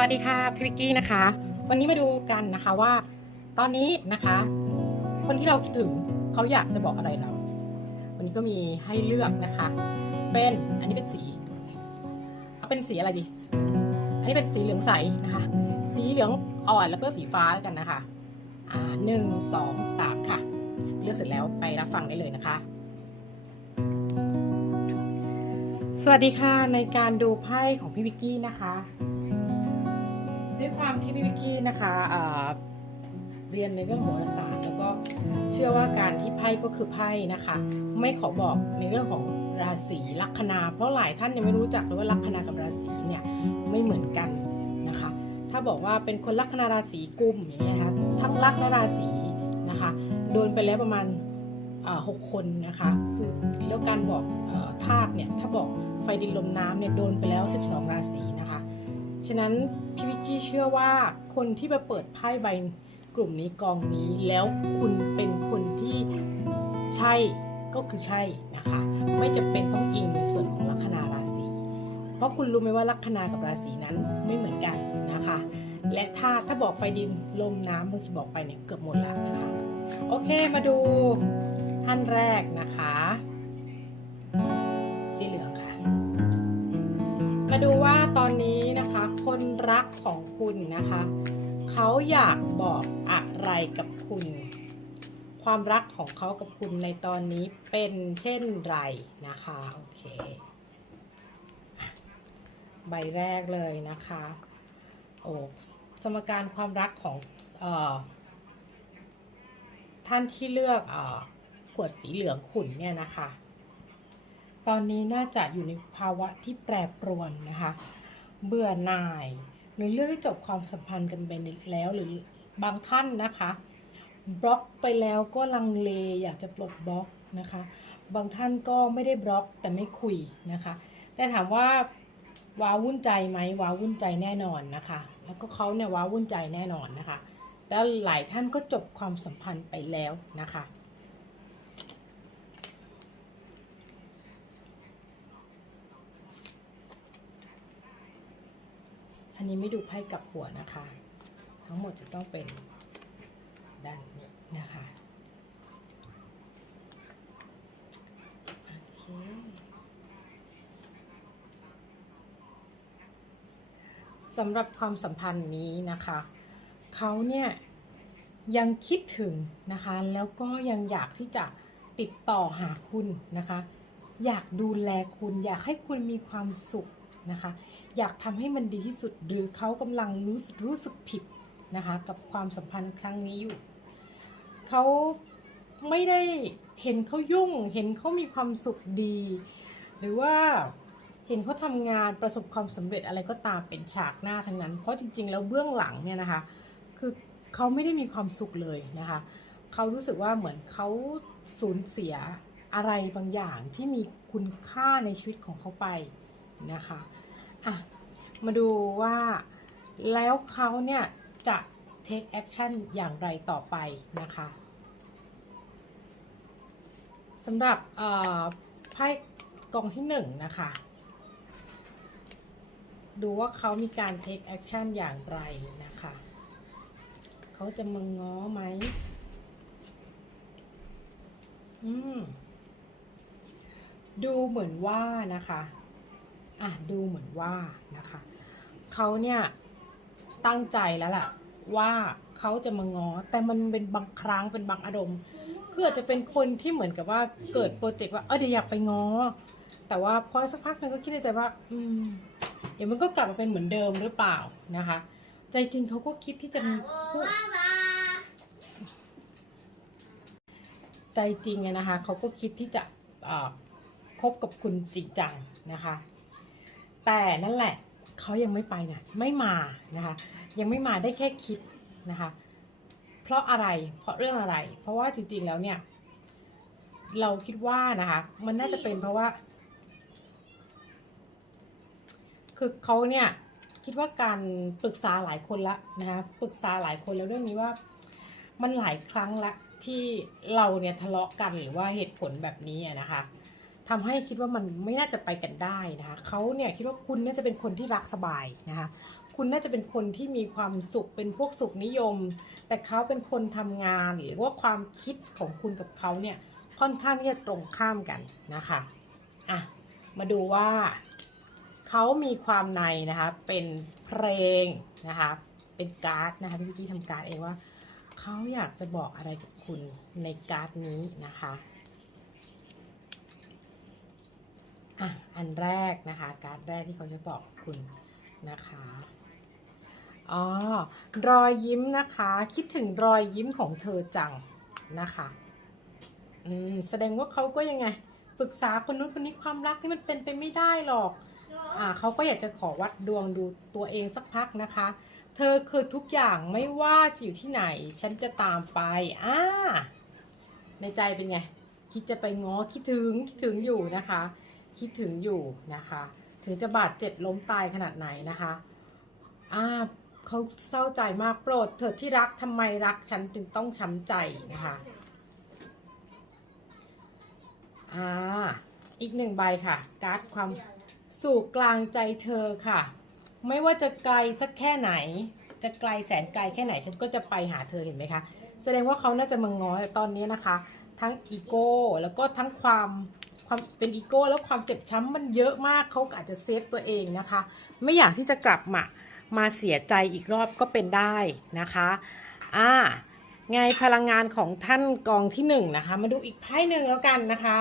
วัสดีค่ะพี่วิกกี้นะคะ วันนี้มาดูกันนะคะว่า ตอนนี้นะคะ คนที่เราคิดถึงเขาอยากจะบอกอะไรเรา วันนี้ก็มีให้เลือกนะคะ เป็นอันนี้เป็นสีเอาเป็นสีอะไรดี อันนี้เป็นสีเหลืองใสนะคะ สีเหลืองอ่อนแล้วก็สีฟ้าแล้วกันนะคะอ่าหนึ่งสองสามค่ะ เลือกเสร็จแล้วไปรับฟังได้เลยนะคะ สวัสดีค่ะในการดูไพ่ของพี่วิกกี้นะคะ ด้วยความที่พี่วิกกี้นะคะเรียนในเรื่องโหราศาสตร์ แล้วก็เชื่อว่าการที่ไพ่ก็คือไพ่นะคะ ไม่ขอบอกในเรื่องของราศีลัคนา เพราะหลายท่านยังไม่รู้จักเลยว่าลัคนากับราศีเนี่ยไม่เหมือนกันนะคะ ถ้าบอกว่าเป็นคนลัคนาราศีกุมอย่างเงี้ยนะคะทั้งลัคนาราศีนะคะโดนไปแล้วประมาณหกคนนะคะคือแล้วการบอกธาตุเนี่ยถ้าบอกไฟดินลมน้ำเนี่ยโดนไปแล้ว 12 ราศี ฉะนั้นพี่วิกกี้เชื่อว่าคนที่มาเปิดไพ่ใบกลุ่มนี้กองนี้แล้วคุณเป็นคนที่ใช่ก็คือใช่นะคะ ไม่จะเป็นต้องอิงในส่วนของลัคนาราศีเพราะคุณรู้ไหมว่าลัคนากับราศีนั้นไม่เหมือนกันนะคะ และถ้าถ้าบอกไฟดินลมน้ำบางทีบอกไปเนี่ยเกือบหมดแล้วนะคะ โอเคมาดูท่านแรกนะคะ สีเหลืองค่ะ มาดูว่าตอนนี้นะคะ คนรักของคุณนะคะ เขาอยากบอกอะไรกับคุณ ความรักของเขากับคุณในตอนนี้เป็นเช่นไรนะคะโอเค ใบแรกเลยนะคะโอ้สมการความรักของเออท่านที่เลือกเออขวดสีเหลืองขุ่นเนี่ยนะคะ ตอนนี้น่าจะอยู่ในภาวะที่แปรปรวนนะคะ เบื่อหน่าย หรือเลือกที่จบความสัมพันธ์กันไปแล้วหรือบางท่านนะคะบล็อกไปแล้วก็ลังเลอยากจะปลดบล็อกนะคะ บางท่านก็ไม่ได้บล็อกแต่ไม่คุยนะคะ แต่ถามว่าว้าวุ่นใจไหมว้าวุ่นใจแน่นอนนะคะ แล้วก็เขาเนี่ยว้าวุ่นใจแน่นอนนะคะ แล้วหลายท่านก็จบความสัมพันธ์ไปแล้วนะคะ อันนี้ไม่ดูไพ่กับหัวนะคะ ทั้งหมดจะต้องเป็นด้านนี้นะคะโอเคสำหรับความสัมพันธ์นี้นะคะเขาเนี่ยยังคิดถึงนะคะ แล้วก็ยังอยากที่จะติดต่อหาคุณนะคะ อยากดูแลคุณอยากให้คุณมีความสุข นะคะ อยากทำให้มันดีที่สุดหรือเขากำลังรู้สึกรู้สึกผิดนะคะ กับความสัมพันธ์ครั้งนี้อยู่เขาไม่ได้เห็นเขายุ่ง เห็นเขามีความสุขดี หรือว่าเห็นเขาทำงานประสบความสำเร็จอะไรก็ตามเป็นฉากหน้าทั้งนั้น เพราะจริง ๆ แล้วเบื้องหลังเนี่ยนะคะ คือเขาไม่ได้มีความสุขเลยนะคะเขารู้สึกว่าเหมือนเขาสูญเสียอะไรบางอย่างที่มีคุณค่าในชีวิตของเขาไป นะคะอะมาดูว่าแล้วเขาเนี่ยจะ take action อย่างไรต่อไปนะคะสำหรับไพ่กองที่หนึ่งนะคะ ดูว่าเขามีการ take action อย่างไรนะคะ เขาจะมาง้อไหมอืม ดูเหมือนว่านะคะ อะดูเหมือนว่านะคะเขาเนี่ยตั้งใจแล้วล่ะว่าเขาจะมางอแต่มันเป็นบางครั้งเป็นบางอารมณ์คืออาจจะเป็นคนที่เหมือนกับว่าเกิดโปรเจกต์ว่าเออเดี๋ยวอยากไปงอ แต่ว่าพอสักพักหนึงก็คิดในใจว่า อืม เดี๋ยวมันก็กลับมาเป็นเหมือนเดิมหรือเปล่านะคะ ใจจริงเขาก็คิดที่จะมีใจจริงอะนะคะเขาก็คิดที่จะคบกับคุณจริงจังนะคะ แต่นั่นแหละเขายังไม่ไปนะไม่มานะคะ ยังไม่มาได้แค่คิดนะคะ เพราะอะไรเพราะเรื่องอะไร เพราะว่าจริงๆแล้วเนี่ย เราคิดว่านะคะ มันน่าจะเป็นเพราะว่า คือเขาเนี่ยคิดว่าการปรึกษาหลายคนละนะคะปรึกษาหลายคนแล้วเรื่องนี้ว่า มันหลายครั้งละที่เราเนี่ยทะเลาะกันหรือว่าเหตุผลแบบนี้นะคะ ทำให้คิดว่ามันไม่น่าจะไปกันได้นะคะเขาเนี่ยคิดว่าคุณเนี่ยจะเป็นคนที่รักสบายนะคะ คุณน่าจะเป็นคนที่มีความสุขเป็นพวกสุขนิยม แต่เขาเป็นคนทำงานหรือว่าความคิดของคุณกับเขาเนี่ยค่อนข้างที่จะตรงข้ามกันนะคะอะมาดูว่าเขามีความในนะคะเป็นเพลงนะคะเป็นการ์ดนะคะพี่กี้ทำการดเองว่าเขาอยากจะบอกอะไรกับคุณในการ์ดนี้นะคะ อะอันแรกนะคะ การ์ดแรกที่เขาจะบอกคุณนะคะอ๋อรอยยิ้มนะคะ คิดถึงรอยยิ้มของเธอจังนะคะอืมแสดงว่าเขาก็ยังไงปรึกษาคนนู้นคนนี้ความรักนี่มันเป็นไปไม่ได้หรอกอ่าเขาก็อยากจะขอวัดดวงดูตัวเองสักพักนะคะ เธอคือทุกอย่างไม่ว่าจะอยู่ที่ไหน ฉันจะตามไปอ่าในใจเป็นไง คิดจะไปง้อคิดถึงคิดถึงอยู่นะคะ คิดถึงอยู่นะคะ ถึงจะบาดเจ็บล้มตายขนาดไหนนะคะอ่าเขาเศร้าใจมากโปรดเถิดที่รักทำไมรักฉันจึงต้องช้ำใจนะคะอ่าอีกหนึ่งใบค่ะ การ์ดความสู่กลางใจเธอค่ะ ไม่ว่าจะไกลสักแค่ไหน จะไกลแสนไกลแค่ไหนฉันก็จะไปหาเธอเห็นไหมคะ แสดงว่าเขาน่าจะมาง้อแต่ตอนนี้นะคะ ทั้งอีโก้แล้วก็ทั้งความความเป็นอีโก้แล้วความเจ็บช้ำมันเยอะมากเขาอาจจะเซฟตัวเองนะคะ ไม่อยากที่จะกลับมามาเสียใจอีกรอบก็เป็นได้นะคะอ่าไงพลังงานของท่านกองที่หนึ่งนะคะ มาดูอีกไพ่หนึ่งแล้วกันนะคะ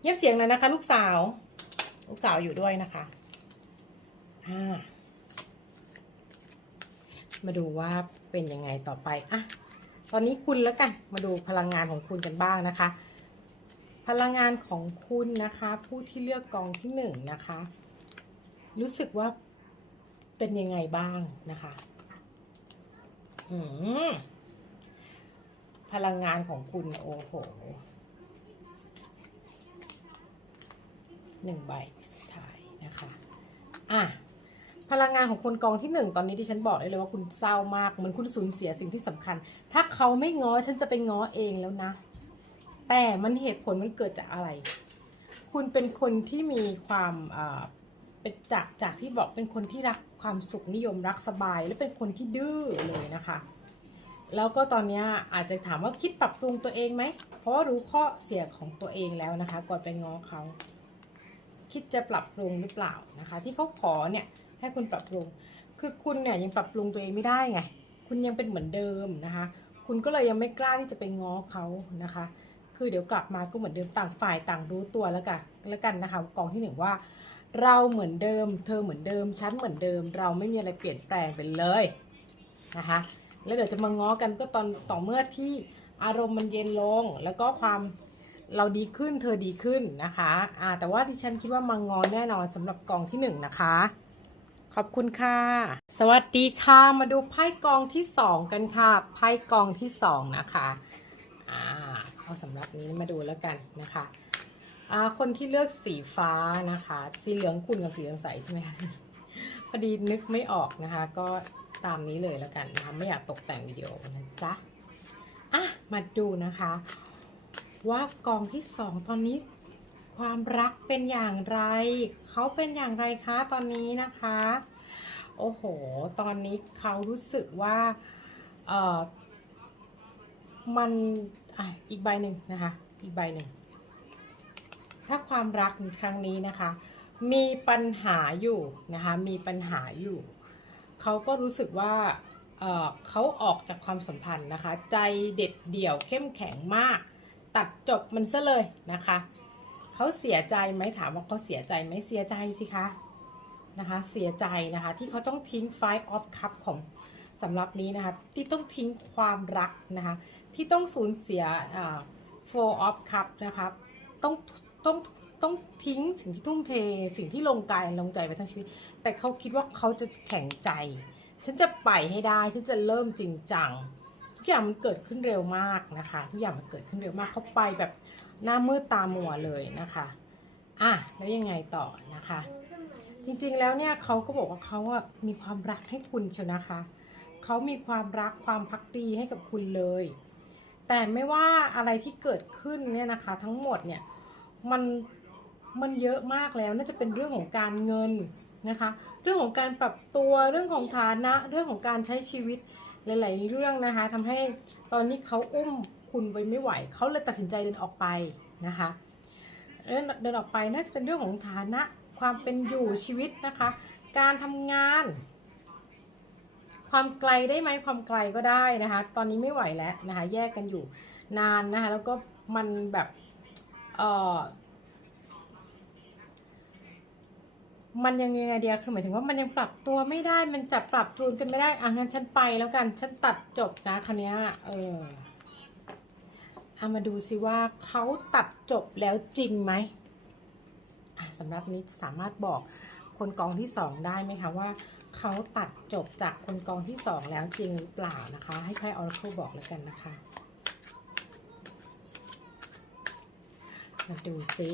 เงียบเสียงหน่อยนะคะ ลูกสาว ลูกสาวอยู่ด้วยนะคะอ่ามาดูว่าเป็นยังไงต่อไปอะ ตอนนี้คุณแล้วกันมาดูพลังงานของคุณกันบ้างนะคะ พลังงานของคุณนะคะ ผู้ที่เลือกกองที่หนึ่งนะคะ รู้สึกว่าเป็นยังไงบ้างนะคะพลังงานของคุณโอ้โหหนึ่งใบสุดท้ายนะคะ อะ พลังงานของคนกองที่หนึ่งตอนนี้ที่ฉันบอกได้เลยว่าคุณเศร้ามากเหมือนคุณสูญเสียสิ่งที่สำคัญ ถ้าเขาไม่ง้อฉันจะไปง้อเองแล้วนะ แต่มันเหตุผลมันเกิดจากอะไร คุณเป็นคนที่มีความเป็นจากจากที่บอกเป็นคนที่รักความสุขนิยมรักสบาย และเป็นคนที่ดื้อเลยนะคะแล้วก็ตอนนี้อาจจะถามว่าคิดปรับปรุงตัวเองไหม เพราะรู้ข้อเสียของตัวเองแล้วนะคะ ก่อนไปง้อเขา คิดจะปรับปรุงหรือเปล่านะคะ ที่เขาขอเนี่ยให้คุณปรับปรุง คือคุณเนี่ยยังปรับปรุงตัวเองไม่ได้ไง คุณยังเป็นเหมือนเดิมนะคะ คุณก็เลยยังไม่กล้าที่จะไปง้อเขานะคะ คือเดี๋ยวกลับมาก็เหมือนเดิมต่างฝ่ายต่างรู้ตัวแล้วกันแล้วกันนะคะกองที่หนึ่งว่า เราเหมือนเดิม เธอเหมือนเดิมฉันเหมือนเดิม เราไม่มีอะไรเปลี่ยนแปลงไปเลยนะคะ แล้วเดี๋ยวจะมาง้อกันก็ตอนต่อเมื่อที่อารมณ์มันเย็นลงแล้วก็ความ เราดีขึ้นเธอดีขึ้นนะคะอ่าแต่ว่าดิฉันคิดว่ามางงอนแน่นอนสำหรับกองที่หนึ่งนะคะ ขอบคุณค่ะ สวัสดีค่ะ มาดูไพ่กองที่สองกันค่ะ ไพ่กองที่สองนะคะอ่าเอาสำหรับนี้มาดูแล้วกันนะคะอ่าคนที่เลือกสีฟ้านะคะ สีเหลืองคุณกับสีเหลืองใสใช่ไหมคะพอดีนึกไม่ออกนะคะ ก็ตามนี้เลยแล้วกันนะคะไม่อยากตกแต่งวิดีโอนะจ๊ะอะมาดูนะคะ ว่ากองที่สองตอนนี้ความรักเป็นอย่างไร เขาเป็นอย่างไรคะตอนนี้นะคะ โอ้โห ตอนนี้เขารู้สึกว่าเอ่อมันอะอีกใบหนึ่งนะคะ อีกใบหนึ่ง ถ้าความรักครั้งนี้นะคะ มีปัญหาอยู่นะคะ มีปัญหาอยู่ เขาก็รู้สึกว่าเอ่อเขาออกจากความสัมพันธ์นะคะ ใจเด็ดเดี่ยวเข้มแข็งมาก ตัดจบมันซะเลยนะคะเขาเสียใจไหมถามว่าเขาเสียใจไหมเสียใจสิคะนะคะเสียใจนะคะที่เขาต้องทิ้ง Five of Cup ของสำหรับนี้นะคะที่ต้องทิ้งความรักนะคะที่ต้องสูญเสียอ่า Four of Cup นะคะต้องต้องต้องทิ้งสิ่งที่ทุ่มเท สิ่งที่ลงกายลงใจไปทั้งชีวิต แต่เขาคิดว่าเขาจะแข็งใจ ฉันจะไปให้ได้ ฉันจะเริ่มจริงจัง กอย่างมันเกิดขึ้นเร็วมากนะคะทุกอย่างมันเกิดขึ้นเร็วมากเขาไปแบบหน้ามืดตามัวเลยนะคะอะแล้วยังไงต่อนะคะ จริงๆแล้วเนี่ยเขาก็บอกว่าเขาอะมีความรักให้คุณเชียวนะคะเขามีความรักความพักดีให้กับคุณเลย แต่ไม่ว่าอะไรที่เกิดขึ้นเนี่ยนะคะ ทั้งหมดเนี่ยมันมันเยอะมากแล้วน่าจะเป็นเรื่องของการเงินนะคะ เรื่องของการปรับตัวเรื่องของฐานะ เรื่องของการใช้ชีวิต หลาย ๆ เรื่องนะคะทำให้ตอนนี้เขาอุ้มคุณไว้ไม่ไหว เขาเลยตัดสินใจเดินออกไปนะคะเดินเดินออกไปน่าจะเป็นเรื่องของฐานะความเป็นอยู่ชีวิตนะคะ การทำงาน ความไกลได้ไหมความไกลก็ได้นะคะ ตอนนี้ไม่ไหวแล้วนะคะ แยกกันอยู่นานนะคะ แล้วก็มันแบบเอ่อ มันยังไงเดียคือหมายถึงว่ามันยังปรับตัวไม่ได้มันจับปรับจูนกันไม่ได้อะงั้นฉันไปแล้วกันฉันตัดจบนะคันนี้เออเอามาดูสิว่าเขาตัดจบแล้วจริงไหมอะสำหรับนี้สามารถบอกคนกองที่สองได้ไหมคะว่าเขาตัดจบจากคนกองที่สองแล้วจริงหรือเปล่านะคะ ให้ไพ่ออร์เคิลบอกแล้วกันนะคะ มาดูซิ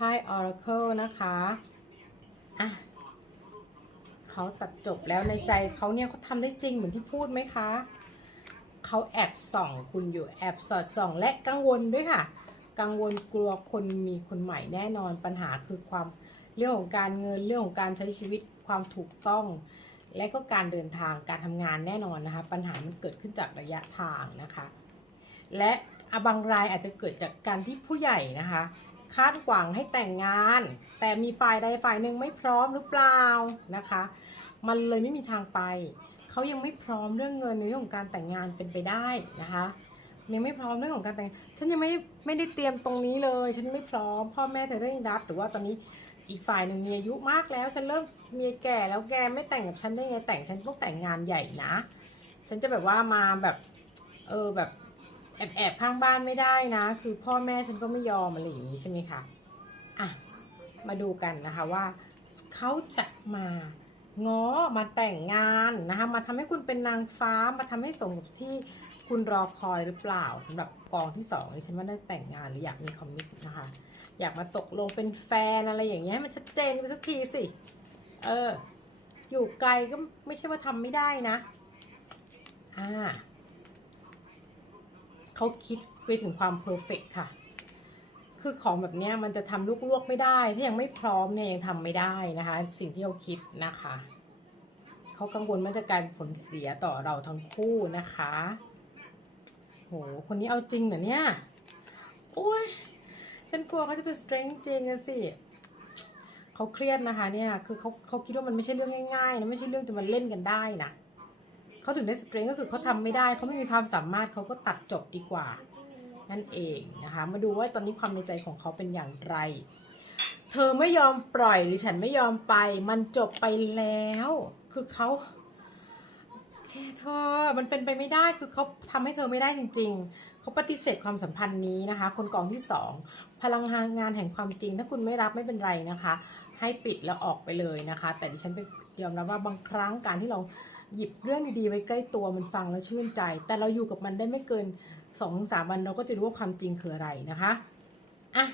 พ่ Oracle นะคะ อะเขาตัดจบแล้วในใจเขาเนี่ยเขาทำได้จริงเหมือนที่พูดไหมคะ เขาแอบส่องคุณอยู่แอบสอดส่องและกังวลด้วยค่ะ กังวลกลัวคนมีคนใหม่แน่นอนปัญหาคือความเรื่องของการเงินเรื่องของการใช้ชีวิตความถูกต้อง และก็การเดินทางการทำงานแน่นอนนะคะ ปัญหามันเกิดขึ้นจากระยะทางนะคะ และบางรายอาจจะเกิดจากการที่ผู้ใหญ่นะคะ คาดหวังให้แต่งงาน แต่มีฝ่ายใดฝ่ายหนึ่งไม่พร้อมหรือเปล่านะคะ มันเลยไม่มีทางไป เขายังไม่พร้อมเรื่องเงินในเรื่องของการแต่งงานเป็นไปได้นะคะยังไม่พร้อมเรื่องของการแต่ง ฉันยังไม่ไม่ได้เตรียมตรงนี้เลย ฉันไม่พร้อม พ่อแม่เธอเร่งรัดหรือว่าตอนนี้อีกฝ่ายหนึ่งมีอายุมากแล้ว ฉันเริ่มมีแก่แล้วแกไม่แต่งกับฉันได้ไงแต่งฉันต้องแต่งงานใหญ่นะ ฉันจะแบบว่ามาแบบ เออแบบ แอบแอบข้างบ้านไม่ได้นะ คือพ่อแม่ฉันก็ไม่ยอมอะไรอย่างนี้ใช่ไหมคะอะมาดูกันนะคะว่าเขาจะมาง้อมาแต่งงานนะคะมาทำให้คุณเป็นนางฟ้ามาทำให้สมกับที่คุณรอคอยหรือเปล่าสำหรับกองที่สองดิฉันว่าได้แต่งงานหรืออยากมีคอมมิตนะคะ อยากมาตกลงเป็นแฟนอะไรอย่างเงี้ยให้มันชัดเจนไปสักทีสิเอออยู่ไกลก็ไม่ใช่ว่าทำไม่ได้นะอ่า เขาคิดไปถึงความเพอร์เฟกค่ะ คือของแบบนี้มันจะทำลวกๆไม่ได้ ถ้ายังไม่พร้อมเนี่ยยังทำไม่ได้นะคะ สิ่งที่เขาคิดนะคะเขากังวลว่าจะกลายเป็นผลเสียต่อเราทั้งคู่นะคะ โห คนนี้เอาจริงเหรอเนี่ย โอ้ย ฉันกลัวเขาจะเป็นสเตรนจ์จริงนะสิเขาเครียดนะคะเนี่ย คือเขาเขาคิดว่ามันไม่ใช่เรื่องง่ายๆนะไม่ใช่เรื่องจะมาเล่นกันได้นะ เขาถึงได้สเตรนก็คือเขาทำไม่ได้เขาไม่มีความสามารถเขาก็ตัดจบดีกว่า นั่นเองนะคะ มาดูว่าตอนนี้ความในใจของเขาเป็นอย่างไร เธอไม่ยอมปล่อยหรือฉันไม่ยอมไป มันจบไปแล้ว คือเขาแค่เธอมันเป็นไปไม่ได้คือเขาทำให้เธอไม่ได้จริง ๆ เขาปฏิเสธความสัมพันธ์นี้นะคะ คนกองที่สองพลังงานแห่งความจริง ถ้าคุณไม่รับไม่เป็นไรนะคะ ให้ปิดแล้วออกไปเลยนะคะ แต่ดิฉันไปยอมรับว่าบางครั้งการที่เรา หยิบเรื่องดีๆไว้ใกล้ตัวมันฟังแล้วชื่นใจ แต่เราอยู่กับมันได้ไม่เกิน2อถึงสวันเราก็จะรู้ว่าความจริงคืออะไรนะคะอะ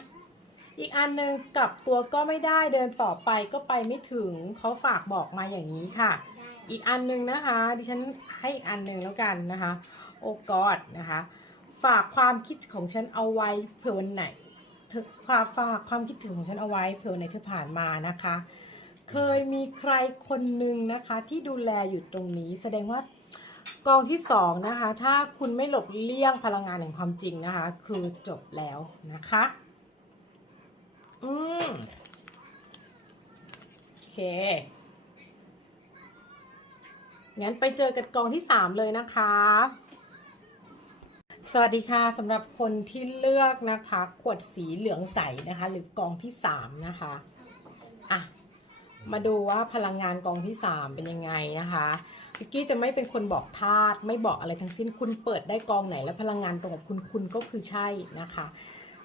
อีกอันหนึ่งกลับตัวก็ไม่ได้เดินต่อไปก็ไปไม่ถึงเขาฝากบอกมาอย่างนี้ค่ะ อีกอันหนึ่งนะคะ ดิฉันให้อีกอันหนึ่งแล้วกันนะคะ โอ้กอดนะคะ ฝากความคิดของฉันเอาไว้เผื่อวันไหนเธอฝากฝากความคิดถึงของฉันเอาไว้เผื่อวันไหนเธอผ่านมานะคะ เคยมีใครคนหนึ่งนะคะที่ดูแลอยู่ตรงนี้ แสดงว่ากองที่สองนะคะ ถ้าคุณไม่หลบเลี่ยงพลังงานแห่งความจริงนะคะ คือจบแล้วนะคะ อืมโอเคงั้นไปเจอกันกองที่สามเลยนะคะสวัสดีค่ะสำหรับคนที่เลือกนะคะ ขวดสีเหลืองใสนะคะ หรือกองที่สามนะคะ อะ มาดูว่าพลังงานกองที่ 3 เป็นยังไงนะคะพิกกี้จะไม่เป็นคนบอกธาตุไม่บอกอะไรทั้งสิ้นคุณเปิดได้กองไหน แล้วพลังงานตรงกับคุณคุณก็คือใช่นะคะ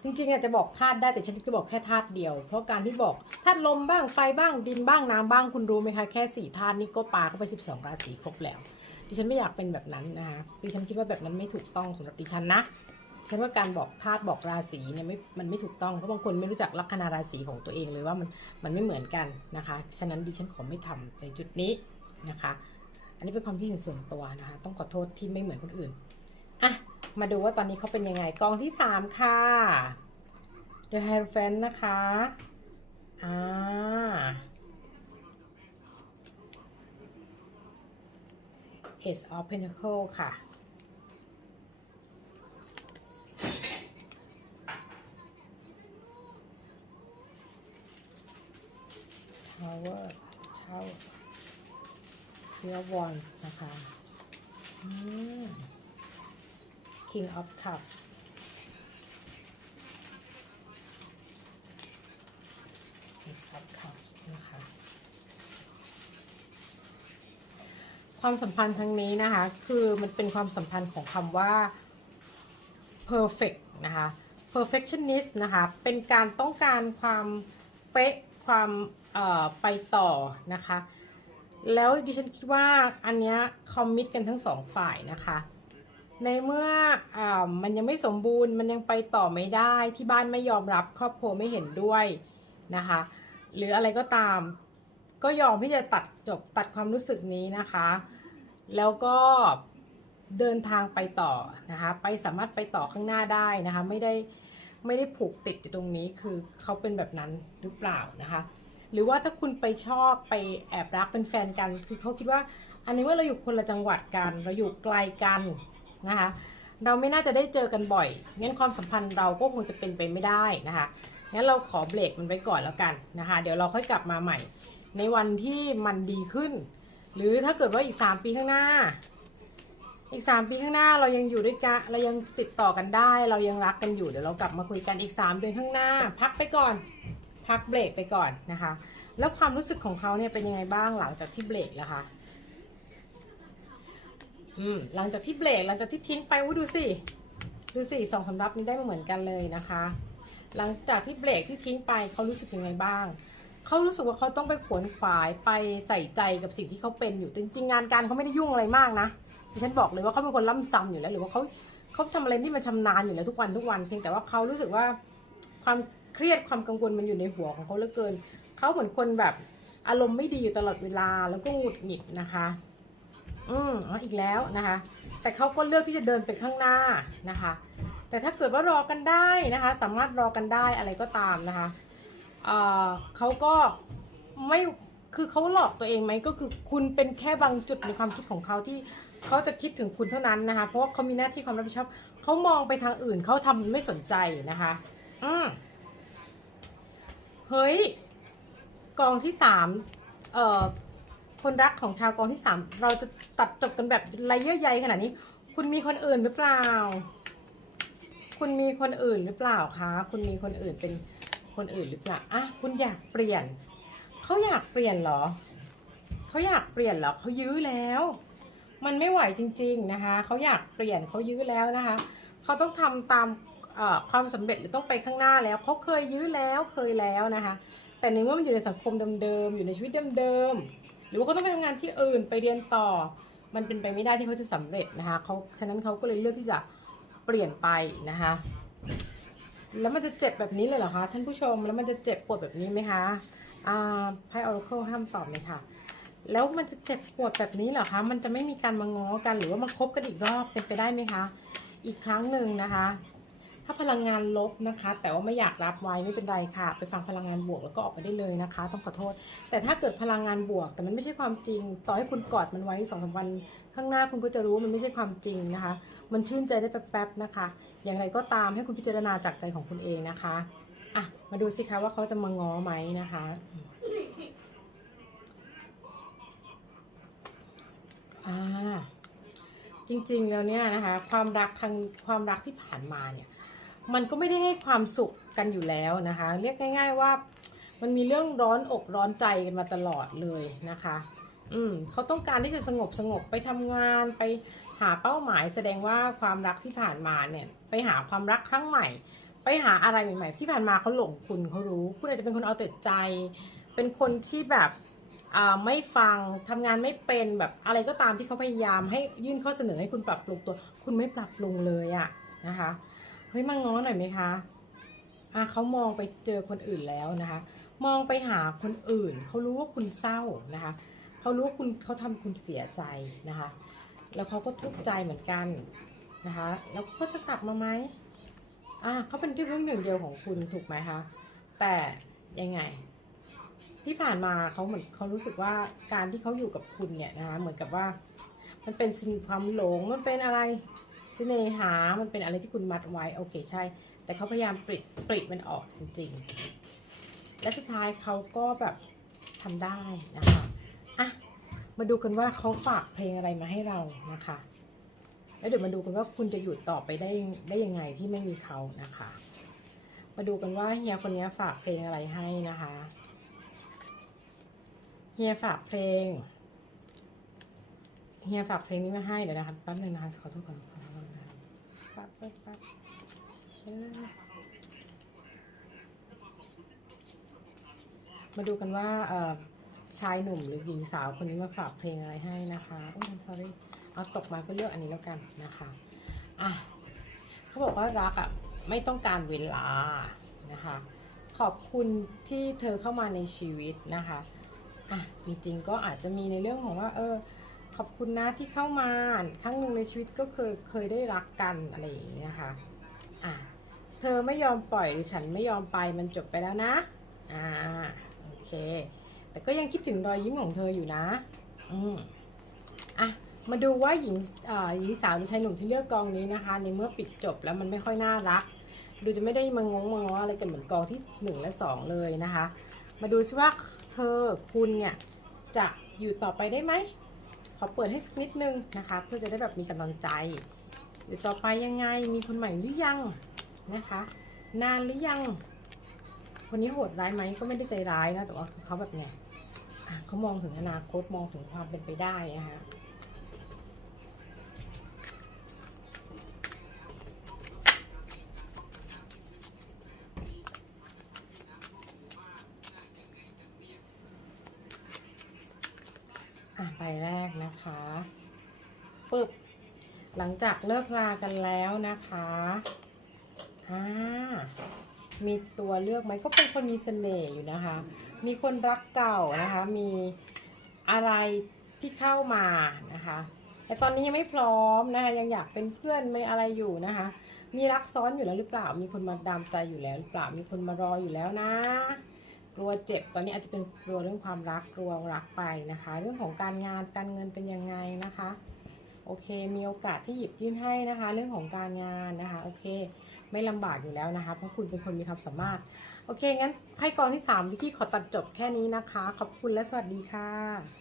จริงๆอาจจะบอกธาตุได้แต่ฉันจะบอกแค่ธาตุเดียว เพราะการที่บอกธาตุลมบ้างไฟบ้างดินบ้างน้ำบ้างคุณรู้ไหมคะแค่สี่ธาตุนี้ก็ปาเข้าไป 12 ราศีครบแล้ว ดิฉันไม่อยากเป็นแบบนั้นนะคะดิฉันคิดว่าแบบนั้นไม่ถูกต้องสำหรับดิฉันนะ ฉันว่าการบอกธาตุบอกราศีเนี่ยไม่มันไม่ถูกต้องเพราะบางคนไม่รู้จักลัคนาราศีของตัวเองเลยว่ามันมันไม่เหมือนกันนะคะฉะนั้นดิฉันขอไม่ทำในจุดนี้นะคะ อันนี้เป็นความคิดเห็นส่วนตัวนะคะ ต้องขอโทษที่ไม่เหมือนคนอื่นอะมาดูว่าตอนนี้เขาเป็นยังไงกองที่สามค่ะ The Hierophant นะคะอ่า Ace of Pentacles ค่ะ Tower เช่า King of Wands นะคะอืม King of Cups Ace of Cups นะคะความสัมพันธ์ครั้งนี้นะคะ คือมันเป็นความสัมพันธ์ของคำว่า perfect นะคะ perfectionist นะคะ เป็นการต้องการความเป๊ะ ความไปต่อนะคะ แล้วดิฉันคิดว่าอันเนี้ยคอมมิตกันทั้งสองฝ่ายนะคะ ในเมื่ออมันยังไม่สมบูรณ์มันยังไปต่อไม่ได้ที่บ้านไม่ยอมรับครอบครัวไม่เห็นด้วยนะคะ หรืออะไรก็ตาม ก็ยอมที่จะตัดจบตัดความรู้สึกนี้นะคะ แล้วก็เดินทางไปต่อนะคะ ไปสามารถไปต่อข้างหน้าได้นะคะ ไม่ได้ ไม่ได้ผูกติดอยู่ตรงนี้คือเขาเป็นแบบนั้นหรือเปล่านะคะ หรือว่าถ้าคุณไปชอบไปแอบรักเป็นแฟนกัน คือเขาคิดว่า อันนี้เมื่อเราอยู่คนละจังหวัดกันเราอยู่ไกลกันนะคะเราไม่น่าจะได้เจอกันบ่อยงั้นความสัมพันธ์เราก็คงจะเป็นไปไม่ได้นะคะงั้นเราขอเบรกมันไว้ก่อนแล้วกันนะคะ เดี๋ยวเราค่อยกลับมาใหม่ ในวันที่มันดีขึ้น หรือถ้าเกิดว่าอีก 3 ปีข้างหน้า อีก 3 ปีข้างหน้าเรายังอยู่ด้วยกันเรายังติดต่อกันได้ เรายังรักกันอยู่เดี๋ยวเรากลับมาคุยกันอีก 3 เดือนข้างหน้า พักไปก่อน พักเบรกไปก่อนนะคะ แล้วความรู้สึกของเขาเนี่ยเป็นยังไงบ้างหลังจากที่เบรกแล้วคะอืมหลังจากที่เบรกหลังจากที่ทิ้งไปว่าดูสิดูสิสองสำรับนี้ได้มาเหมือนกันเลยนะคะ หลังจากที่เบรกที่ทิ้งไปเขารู้สึกยังไงบ้างเขารู้สึกว่าเขาต้องไปขวนขวายไปใส่ใจกับสิ่งที่เขาเป็นอยู่จริงๆงานการเขาไม่ได้ยุ่งอะไรมากนะ ดิฉันบอกเลยว่าเขาเป็นคนล่ำซ้ำอยู่แล้ว หรือว่าเขาเขาทำอะไรที่มันชำนาญอยู่แล้วทุกวันทุกวันเพียงแต่ว่าเขารู้สึกว่าความเครียดความกังวลมันอยู่ในหัวของเขาเหลือเกินเขาเหมือนคนแบบอารมณ์ไม่ดีอยู่ตลอดเวลาแล้วก็หงุดหงิดนะคะ อืมอ๋ออีกแล้วนะคะ แต่เขาก็เลือกที่จะเดินไปข้างหน้านะคะ แต่ถ้าเกิดว่ารอกันได้นะคะ สามารถรอกันได้อะไรก็ตามนะคะเอ่อเขาก็ไม่คือเขาหลอกตัวเองไหมก็คือคุณเป็นแค่บางจุดในความคิดของเขาที่ เขาจะคิดถึงคุณเท่านั้นนะคะ เพราะว่าเขามีหน้าที่ความรับผิดชอบเขามองไปทางอื่นเขาทำไม่สนใจนะคะ อืมเฮ้ย กองที่สามเอ่อคนรักของชาวกองที่สามเราจะตัดจบกันแบบไรเยื่อใยขนาดนี้ คุณมีคนอื่นหรือเปล่า คุณมีคนอื่นหรือเปล่าคะคุณมีคนอื่นเป็นคนอื่นหรือเปล่าอะคุณอยากเปลี่ยนเขาอยากเปลี่ยนเหรอเขาอยากเปลี่ยนเหรอเขายื้อแล้ว มันไม่ไหวจริง ๆนะคะ เขาอยากเปลี่ยนเขายื้อแล้วนะคะ เขาต้องทำตามความสำเร็จหรือต้องไปข้างหน้าแล้ว เขาเคยยื้อแล้วเคยแล้วนะคะ แต่ในเมื่อมันอยู่ในสังคมเดิมๆอยู่ในชีวิตเดิมๆหรือว่าเขาต้องไปทำงานที่อื่นไปเรียนต่อ มันเป็นไปไม่ได้ที่เขาจะสำเร็จนะคะเขาฉะนั้นเขาก็เลยเลือกที่จะเปลี่ยนไปนะคะ แล้วมันจะเจ็บแบบนี้เลยเหรอคะท่านผู้ชมแล้วมันจะเจ็บปวดแบบนี้ไหมคะอ่าไพ่ออร์เคิลห้ามตอบเลยค่ะ แล้วมันจะเจ็บปวดแบบนี้เหรอคะ มันจะไม่มีการมาง้อกันหรือว่ามาคบกันอีกรอบเป็นไปได้ไหมคะ อีกครั้งหนึ่งนะคะ ถ้าพลังงานลบนะคะ แต่ว่าไม่อยากรับไว้ไม่เป็นไรค่ะ ไปฟังพลังงานบวกแล้วก็ออกไปได้เลยนะคะ ต้องขอโทษ แต่ถ้าเกิดพลังงานบวก แต่มันไม่ใช่ความจริง ต่อให้คุณกอดมันไว้สองสามวัน ข้างหน้าคุณก็จะรู้มันไม่ใช่ความจริงนะคะ มันชื่นใจได้แป๊บๆนะคะ อย่างไรก็ตามให้คุณพิจารณาจากใจของคุณเองนะคะอะมาดูสิคะว่าเขาจะมาง้อไหมนะคะ อ่าจริงๆแล้วเนี่ยนะคะ ความรักทางความรักที่ผ่านมาเนี่ย มันก็ไม่ได้ให้ความสุขกันอยู่แล้วนะคะ เรียกง่าย ๆ ว่ามันมีเรื่องร้อนอกร้อนใจกันมาตลอดเลยนะคะ อืมเขาต้องการที่จะสงบสงบไปทำงานไปหาเป้าหมาย แสดงว่าความรักที่ผ่านมาเนี่ย ไปหาความรักครั้งใหม่ ไปหาอะไรใหม่ ๆ ที่ผ่านมาเขาหลงคุณเขารู้ คุณอาจจะเป็นคนเอาแต่ใจ เป็นคนที่แบบ ไม่ฟังทำงานไม่เป็นแบบอะไรก็ตามที่เขาพยายามให้ยื่นข้อเสนอให้คุณปรับปรุงตัว คุณไม่ปรับปรุงเลยอะนะคะเฮ้ยมาง้อหน่อยไหมคะอะเขามองไปเจอคนอื่นแล้วนะคะ มองไปหาคนอื่น เขารู้ว่าคุณเศร้านะคะเขารู้ว่าคุณเขาทำคุณเสียใจนะคะ แล้วเขาก็ทุกข์ใจเหมือนกันนะคะ แล้วเขาจะกลับมาไหมอะเขาเป็นที่พึ่งหนึ่งเดียวของคุณถูกไหมคะแต่ยังไง ที่ผ่านมาเขาเหมือนเขารู้สึกว่าการที่เขาอยู่กับคุณเนี่ยนะคะเหมือนกับว่า มันเป็นสิ่งความหลงมันเป็นอะไรเสน่หา มันเป็นอะไรที่คุณมัดไว้โอเคใช่ แต่เขาพยายามปลิดปลิดมันออกจริง ๆ และสุดท้ายเขาก็แบบทำได้นะคะอะมาดูกันว่าเขาฝากเพลงอะไรมาให้เรานะคะ แล้วเดี๋ยวมาดูกันว่าคุณจะอยู่ต่อไปได้ได้ยังไงที่ไม่มีเขานะคะ มาดูกันว่าเฮียคนนี้ฝากเพลงอะไรให้นะคะ ฮียฝากเพลง เฮียฝากเพลงนี้มาให้เดี๋ยวนะครับแป๊บนึงนะคะขอโทษก่อนขอโทษก่อนนะครับแป๊บแป๊บแป๊บมาดูกันว่าเอ่อชายหนุ่มหรือหญิงสาวคนนี้มาฝากเพลงอะไรให้นะคะโอ้ย sorry เอาตกมาก็เลือกอันนี้แล้วกันนะคะอะเขาบอกว่ารักอะไม่ต้องการเวลานะคะ ขอบคุณที่เธอเข้ามาในชีวิตนะคะ อะจริงๆก็อาจจะมีในเรื่องของว่า เออ ขอบคุณนะที่เข้ามาครั้งหนึ่งในชีวิตก็เคยเคยได้รักกันอะไรอย่างเงี้ยค่ะอะเธอไม่ยอมปล่อยหรือฉันไม่ยอมไปมันจบไปแล้วนะอ่าโอเค แต่ก็ยังคิดถึงรอยยิ้มของเธออยู่นะอืมอะมาดูว่าหญิงอ่าหญิงสาวหรือชายหนุ่มที่เลือกกองนี้นะคะ ในเมื่อปิดจบแล้วมันไม่ค่อยน่ารัก ดูจะไม่ได้มางงมางออะไรกันเหมือนกองที่หนึ่งและสองเลยนะคะ มาดูซิว่า เธอคุณเนี่ยจะอยู่ต่อไปได้ไหมขอเปิดให้สักนิดนึงนะคะ เพื่อจะได้แบบมีกำลังใจ อยู่ต่อไปยังไงมีคนใหม่หรือยังนะคะ นานหรือยัง คนนี้โหดร้ายไหมก็ไม่ได้ใจร้ายนะแต่ว่าเขาแบบไงเขามองถึงอนาคตมองถึงความเป็นไปได้นะคะ อะใบแรกนะคะปึ๊บหลังจากเลิกรากันแล้วนะคะอ่ามีตัวเลือกไหมก็เป็นคนมีเสน่ห์อยู่นะคะ มีคนรักเก่านะคะ มีอะไรที่เข้ามานะคะแต่ตอนนี้ยังไม่พร้อมนะคะยังอยากเป็นเพื่อนไม่อะไรอยู่นะคะ มีรักซ้อนอยู่แล้วหรือเปล่า มีคนมาดามใจอยู่แล้วหรือเปล่า มีคนมารออยู่แล้วนะ กลัวเจ็บตอนนี้อาจจะเป็นกลัวเรื่องความรักกลัวรักไปนะคะ เรื่องของการงานการเงินเป็นยังไงนะคะโอเค มีโอกาสที่หยิบยื่นให้นะคะ เรื่องของการงานนะคะ โอเค ไม่ลำบากอยู่แล้วนะคะ เพราะคุณเป็นคนมีความสามารถ โอเค งั้นไพ่กองที่3วิกกี้ขอตัดจบแค่นี้นะคะ ขอบคุณและสวัสดีค่ะ